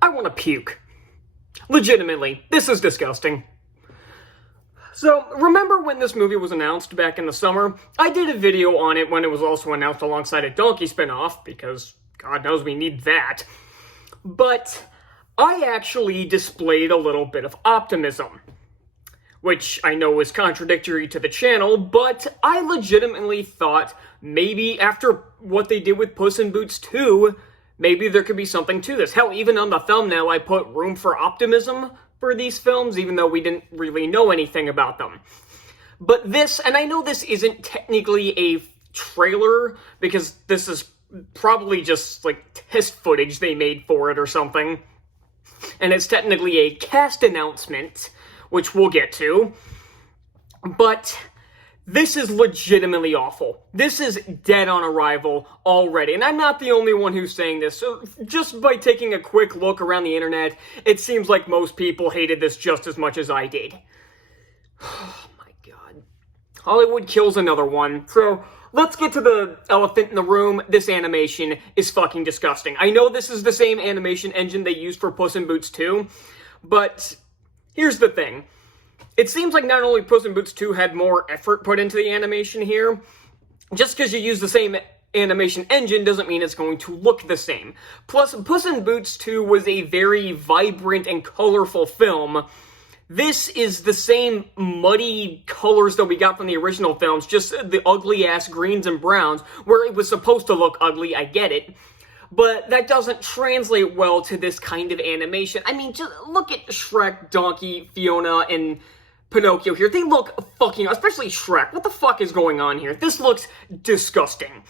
I want to puke. Legitimately, this is disgusting. So, remember when this movie was announced back in the summer? I did a video on it when it was also announced alongside a Donkey spinoff, because God knows we need that. But I actually displayed a little bit of optimism, which I know is contradictory to the channel, but I legitimately thought maybe after what they did with Puss in Boots 2, maybe there could be something to this. Hell, even on the thumbnail, I put room for optimism for these films, even though we didn't really know anything about them. But this, and I know this isn't technically a trailer, because this is probably just, like, test footage they made for it or something, and it's technically a cast announcement, which we'll get to, but this is legitimately awful. This is dead on arrival already, and I'm not the only one who's saying this. So just by taking a quick look around the internet, it seems like most people hated this just as much as I did. Oh my god. Hollywood kills another one. So let's get to the elephant in the room. This animation is fucking disgusting. I know this is the same animation engine they used for Puss in Boots 2, but here's the thing. It seems like not only Puss in Boots 2 had more effort put into the animation here, just because you use the same animation engine doesn't mean it's going to look the same. Plus, Puss in Boots 2 was a very vibrant and colorful film. This is the same muddy colors that we got from the original films, just the ugly-ass greens and browns, where it was supposed to look ugly, I get it. But that doesn't translate well to this kind of animation. I mean, just look at Shrek, Donkey, Fiona, and Pinocchio here. They look fucking, especially Shrek. What the fuck is going on here? This looks disgusting.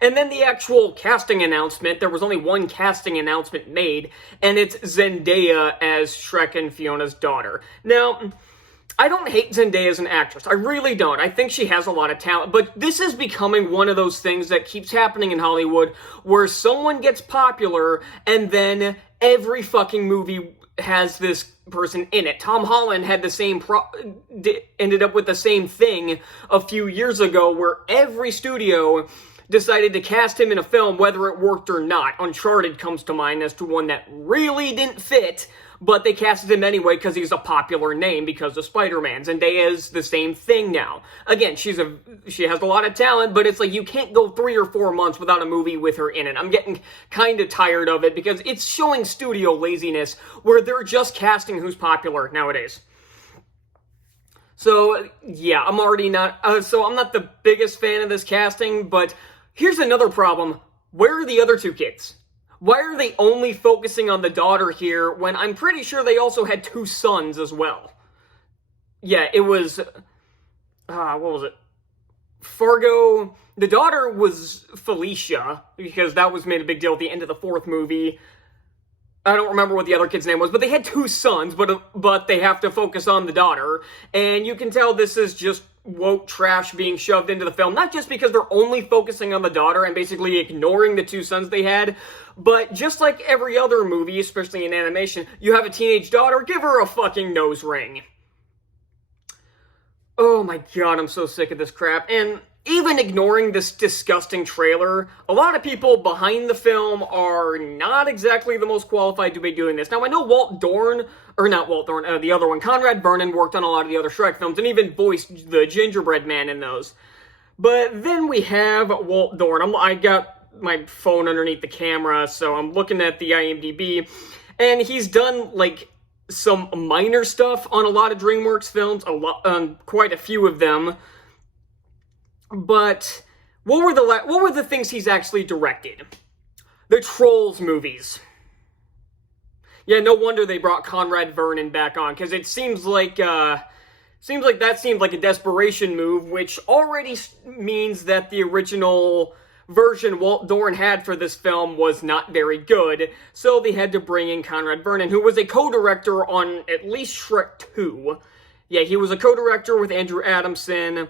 And then the actual casting announcement, there was only one casting announcement made, and it's Zendaya as Shrek and Fiona's daughter. Now, I don't hate Zendaya as an actress. I really don't. I think she has a lot of talent, but this is becoming one of those things that keeps happening in Hollywood, where someone gets popular, and then every fucking movie has this person in it. Tom Holland had the same ended up with the same thing a few years ago, where every studio decided to cast him in a film whether it worked or not. Uncharted comes to mind as to one that really didn't fit, but they casted him anyway because he's a popular name because of Spider-Man. Zendaya is the same thing now. Again, she has a lot of talent, but it's like you can't go 3 or 4 months without a movie with her in it. I'm getting kind of tired of it because it's showing studio laziness where they're just casting who's popular nowadays. So, yeah, I'm already not... I'm not the biggest fan of this casting, but here's another problem. Where are the other two kids? Why are they only focusing on the daughter here when I'm pretty sure they also had 2 sons as well? Yeah, it was... what was it? Fargo... The daughter was Felicia, because that was made a big deal at the end of the 4th movie. I don't remember what the other kid's name was, but they had 2 sons, but they have to focus on the daughter. And you can tell this is just woke trash being shoved into the film, not just because they're only focusing on the daughter and basically ignoring the 2 sons they had, but just like every other movie, especially in animation, you have a teenage daughter, give her a fucking nose ring. Oh my god, I'm so sick of this crap. And even ignoring this disgusting trailer, a lot of people behind the film are not exactly the most qualified to be doing this. Now, I know the other one, Conrad Vernon, worked on a lot of the other Shrek films and even voiced the gingerbread man in those. But then we have Walt Dorn. I got my phone underneath the camera, so I'm looking at the IMDb, and he's done, like, some minor stuff on a lot of DreamWorks films, quite a few of them. But what were the things he's actually directed? The Trolls movies. Yeah, no wonder they brought Conrad Vernon back on, because it seems like that seemed like a desperation move, which already means that the original version Walt Dorn had for this film was not very good, so they had to bring in Conrad Vernon, who was a co-director on at least Shrek 2. Yeah, he was a co-director with Andrew Adamson,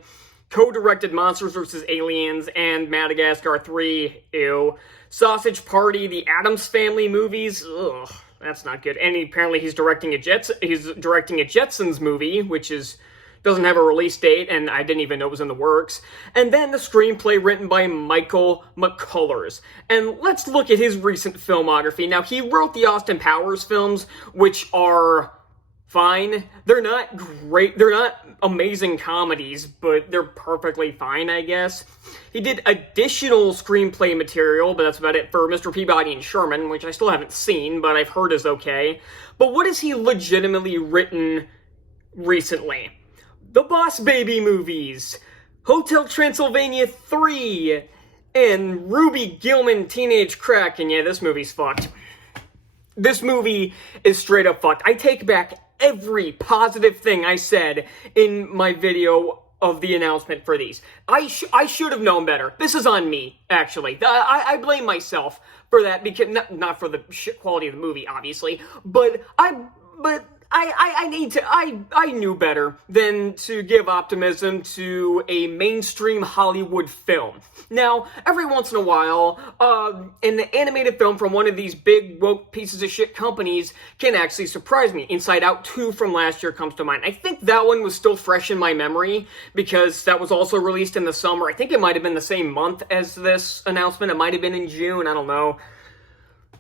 co-directed Monsters vs. Aliens and Madagascar 3, ew. Sausage Party, the Addams Family movies, ugh, that's not good. And apparently he's directing a Jetsons movie, which is Doesn't have a release date, and I didn't even know it was in the works. And then the screenplay written by Michael McCullers. And let's look at his recent filmography. Now, he wrote the Austin Powers films, which are fine. They're not great. They're not amazing comedies, but they're perfectly fine, I guess. He did additional screenplay material, but that's about it, for Mr. Peabody and Sherman, which I still haven't seen, but I've heard is okay. But what has he legitimately written recently? The Boss Baby movies, Hotel Transylvania 3, and Ruby Gillman Teenage Crack, and yeah, this movie's fucked. This movie is straight up fucked. I take back every positive thing I said in my video of the announcement for these. I should have known better. This is on me, actually. I blame myself for that, because not for the shit quality of the movie, obviously, but I knew better than to give optimism to a mainstream Hollywood film. Now, every once in a while, an animated film from one of these big woke pieces of shit companies can actually surprise me. Inside Out 2 from last year comes to mind. I think that one was still fresh in my memory, because that was also released in the summer. I think it might have been the same month as this announcement. It might have been in June, I don't know.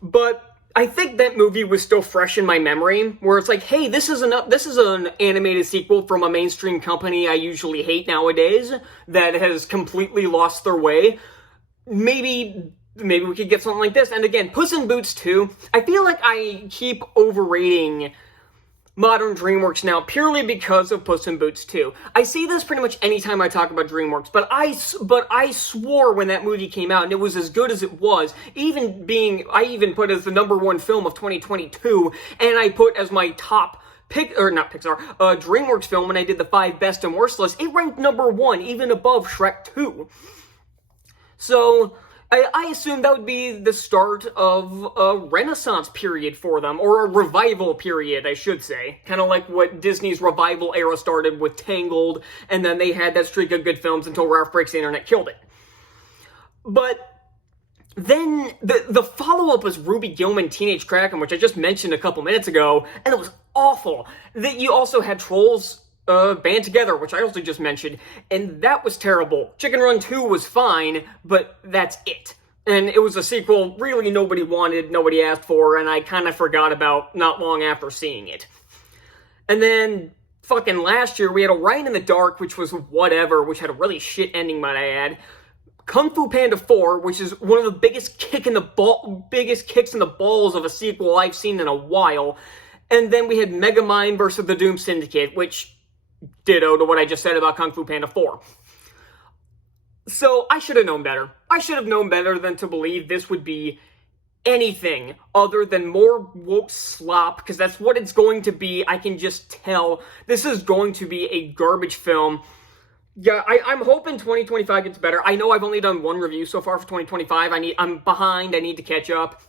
But I think that movie was still fresh in my memory, where it's like, hey, this is an animated sequel from a mainstream company I usually hate nowadays that has completely lost their way. Maybe we could get something like this. And again, Puss in Boots 2, I feel like I keep overrating modern DreamWorks now purely because of Puss in Boots 2. I say this pretty much anytime I talk about DreamWorks, but I swore when that movie came out, and it was as good as it was, I even put it as the #1 film of 2022, and I put as my top DreamWorks film when I did the 5 best and worst list. It ranked #1, even above Shrek 2. So I assume that would be the start of a renaissance period for them, or a revival period, I should say. Kind of like what Disney's revival era started with Tangled, and then they had that streak of good films until Ralph Breaks the Internet killed it. But then the follow-up was Ruby Gillman Teenage Kraken, which I just mentioned a couple minutes ago, and it was awful. That you also had Trolls Band Together, which I also just mentioned, and that was terrible. Chicken Run 2 was fine, but that's it. And it was a sequel really nobody wanted, nobody asked for, and I kind of forgot about not long after seeing it. And then, fucking last year, we had Orion in the Dark, which was whatever, which had a really shit ending, might I add. Kung Fu Panda 4, which is one of the biggest kicks in the balls of a sequel I've seen in a while. And then we had Megamind vs. the Doom Syndicate, which ditto to what I just said about Kung Fu Panda 4. So, I should have known better. I should have known better than to believe this would be anything other than more woke slop, because that's what it's going to be. I can just tell this is going to be a garbage film. Yeah, I'm hoping 2025 gets better. I know I've only done one review so far for 2025. I'm behind. I need to catch up.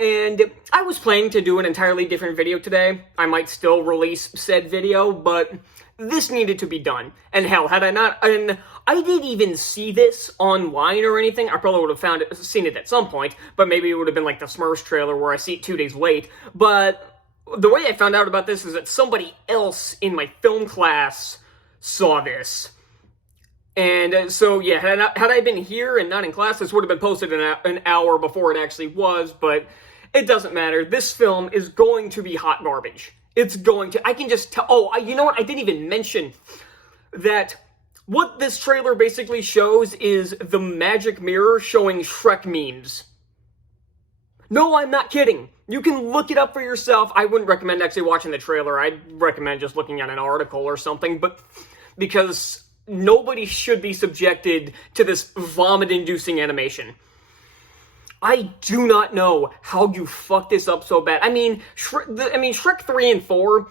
And I was planning to do an entirely different video today. I might still release said video, but this needed to be done. And hell, had I not, and I didn't even see this online or anything. I probably would have seen it at some point, but maybe it would have been like the Smurfs trailer where I see it 2 days late. But the way I found out about this is that somebody else in my film class saw this. And so, yeah, had I been here and not in class, this would have been posted an hour before it actually was, but it doesn't matter. This film is going to be hot garbage. It's going to, I can just tell, you know what, I didn't even mention that what this trailer basically shows is the magic mirror showing Shrek memes. No, I'm not kidding. You can look it up for yourself. I wouldn't recommend actually watching the trailer. I'd recommend just looking at an article or something, but because nobody should be subjected to this vomit-inducing animation. I do not know how you fucked this up so bad. I mean, Shrek 3 and 4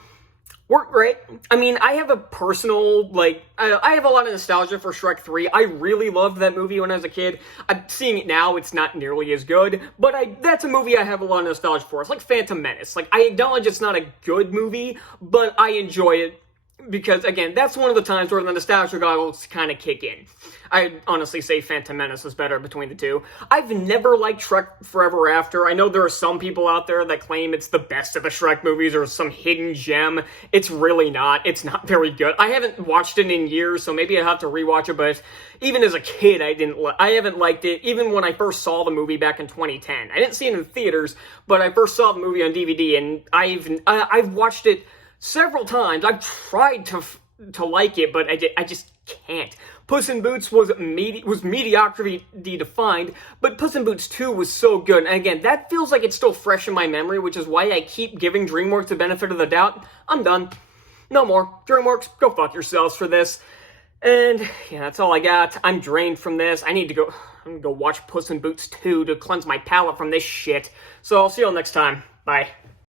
work great. I mean, I have a personal, I have a lot of nostalgia for Shrek 3. I really loved that movie when I was a kid. I'm seeing it now, it's not nearly as good, but that's a movie I have a lot of nostalgia for. It's like Phantom Menace. I acknowledge it's not a good movie, but I enjoy it Because, again, that's one of the times where the nostalgia goggles kind of kick in. I'd honestly say Phantom Menace is better between the two. I've never liked Shrek Forever After. I know there are some people out there that claim it's the best of the Shrek movies or some hidden gem. It's really not. It's not very good. I haven't watched it in years, so maybe I have to rewatch it, but even as a kid, I haven't liked it, even when I first saw the movie back in 2010. I didn't see it in the theaters, but I first saw the movie on DVD, and I've watched it several times. I've tried to like it, but I just can't. Puss in Boots was mediocrity defined, but Puss in Boots 2 was so good. And again, that feels like it's still fresh in my memory, which is why I keep giving DreamWorks the benefit of the doubt. I'm done. No more. DreamWorks, go fuck yourselves for this. And yeah, that's all I got. I'm drained from this. I'm gonna go watch Puss in Boots 2 to cleanse my palate from this shit. So I'll see y'all next time. Bye.